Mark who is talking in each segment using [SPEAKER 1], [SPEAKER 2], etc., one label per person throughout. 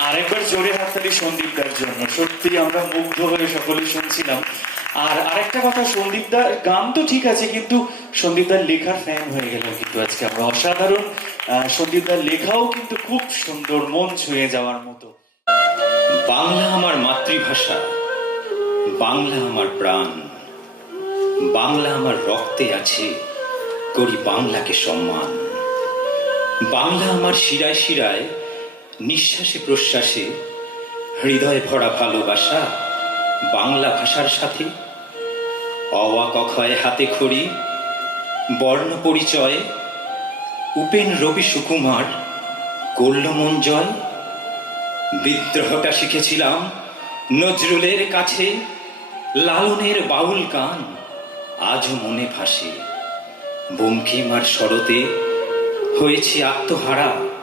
[SPEAKER 1] আরেকবার জোরে হাততালি সন্দীপদার জন্য। সত্যি আমরা মুগ্ধ হয়ে সকলে শুনছিলাম। আর আরেকটা কথা সন্দীপদার গান তো ঠিক আছে কিন্তু সন্দীপদার লেখার ফ্যান হয়ে গেল কিন্তু আজকে আমরা। অসাধারণ আহ, সন্দীপদার লেখাও কিন্তু খুব সুন্দর মন ছুঁয়ে যাওয়ার মতো।
[SPEAKER 2] বাংলা আমার মাতৃভাষা বাংলা আমার প্রাণ বাংলা আমার রক্তে আছে করি বাংলাকে সম্মান। বাংলা আমার শিরায় শিরায় নিঃশ্বাসে প্রশ্বাসে, হৃদয়ে ভরা ভালোবাসা, বাংলা ভাষার সাথে অওয়া কখয় হাতে খড়ি, বর্ণ পরিচয়, উপেন রবি সুকুমার করল জয় বিদ্রোহটা শিখেছিলাম নজরুলের কাছে, লালনের বাউল গান আজও মনে ভাসে। বঙ্কিমার শরতে হয়েছে আত্মহারা।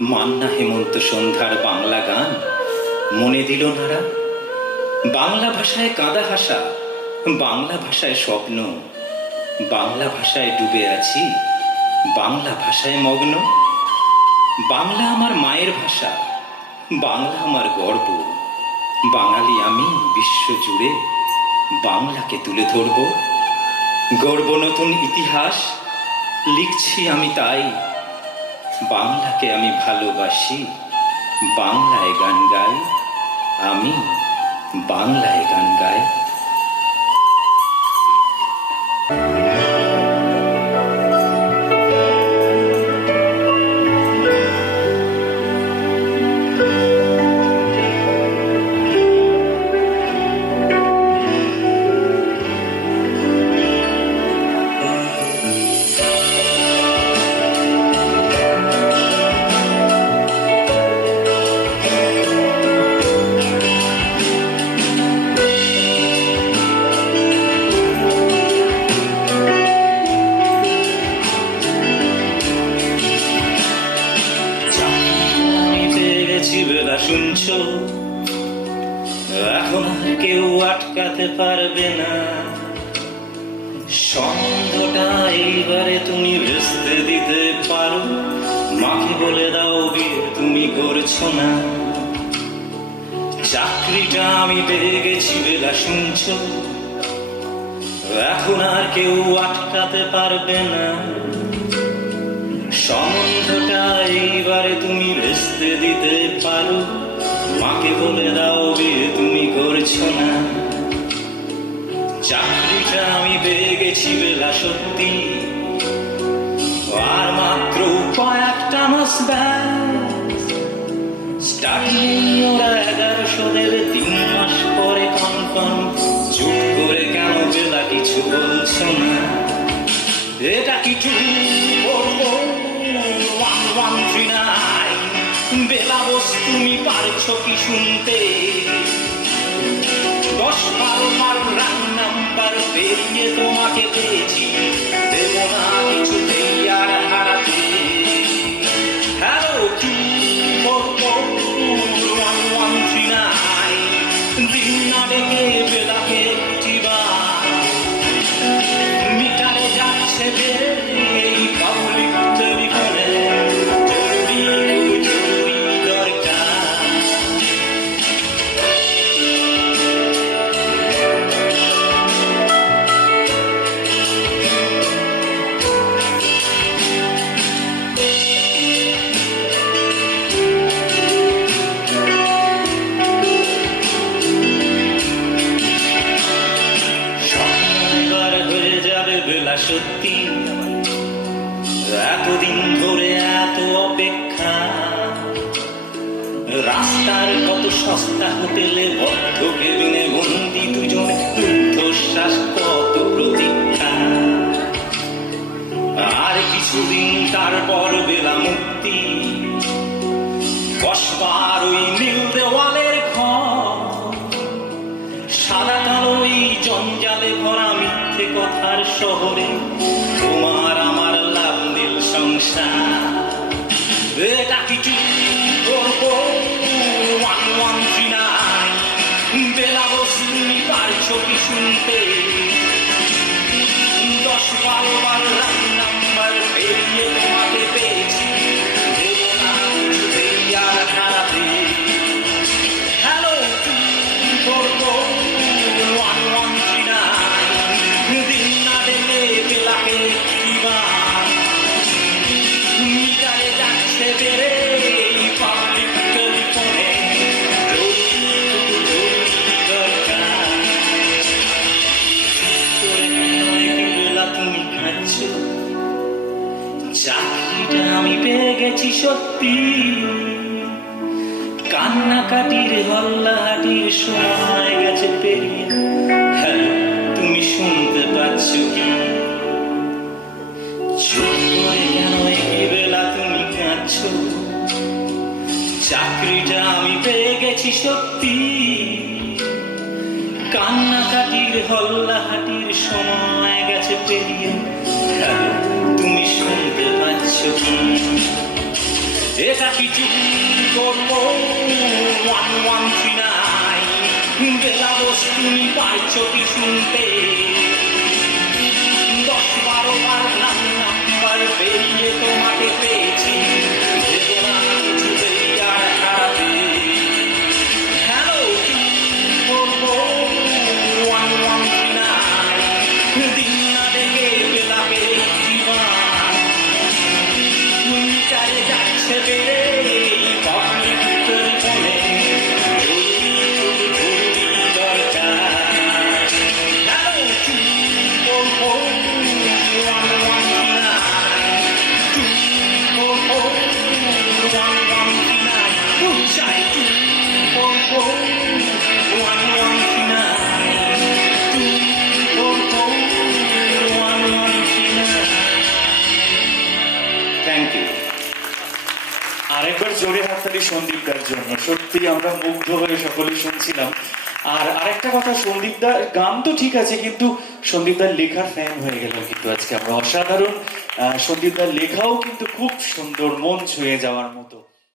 [SPEAKER 2] মান্না হেমন্ত সন্ধ্যার বাংলা গান? মনে দিল নারা। বাংলা ভাষায় কাদা ভাষা বাংলা ভাষায় স্বপ্ন। বাংলা ভাষায় ডুবে আছি, বাংলা ভাষায় মগ্ন। বাংলা আমার মায়ের ভাষা, বাংলা আমার গর্ব। বাঙালি আমি বিশ্ব জুড়ে বাংলাকে তুলে ধরব। গর্ব নতুন ইতিহাস, লিখছি আমি তাই। বাংলাকে আমি ভালোবাসি বাংলায় গান গাই আমি বাংলায় গান গাই। শুনছো? এখন আর কেউ আটকাতে পারবে না। সন্দেহটা এইবারে তুমি ভেস্তে দিতে পারো। মাকে বলে দাও বিয়ে তুমি করছ না। চাকরিটা আমি পেয়ে গেছি বেলা শুনছো। এখন আর কেউ আটকাতে পারবে না। সম্বন্ধটা এইবারে তুমি ভেস্তে দিতে পারো। মাকে বলে দাও বিয়ে তুমি করছ না। চাকরিটা আমি পেয়ে গেছি বেলা সত্যি। আর মাত্র কয়েকটা মাস স্টার্টিং ওরা কি শুনতে? দশ বারো বার রান নাম্বার পেরিয়ে তোমাকে পেয়েছি। 守护你。সত্যি। কান্নাকাটির হল্লাহাটির সময় গেছে পেরিয়ে। হ্যালো তুমি শুনতে পাচ্ছ কি? চাকরিটা আমি পেয়ে গেছি সত্যি। কান্নাকাটির হল্লাহাটির সময় গেছে পেরিয়ে।
[SPEAKER 1] জোরে সন্দীপদার জন্য। সত্যি আমরা মুগ্ধ হয়ে সকলে শুনছিলাম। আর আরেকটা কথা, সন্দীপদার গান তো ঠিক আছে, কিন্তু সন্দীপদার লেখার ফ্যান হয়ে গেল কিন্তু আজকে আমরা। অসাধারণ সন্দীপদার লেখাও কিন্তু খুব সুন্দর, মন ছুঁয়ে যাওয়ার মতো।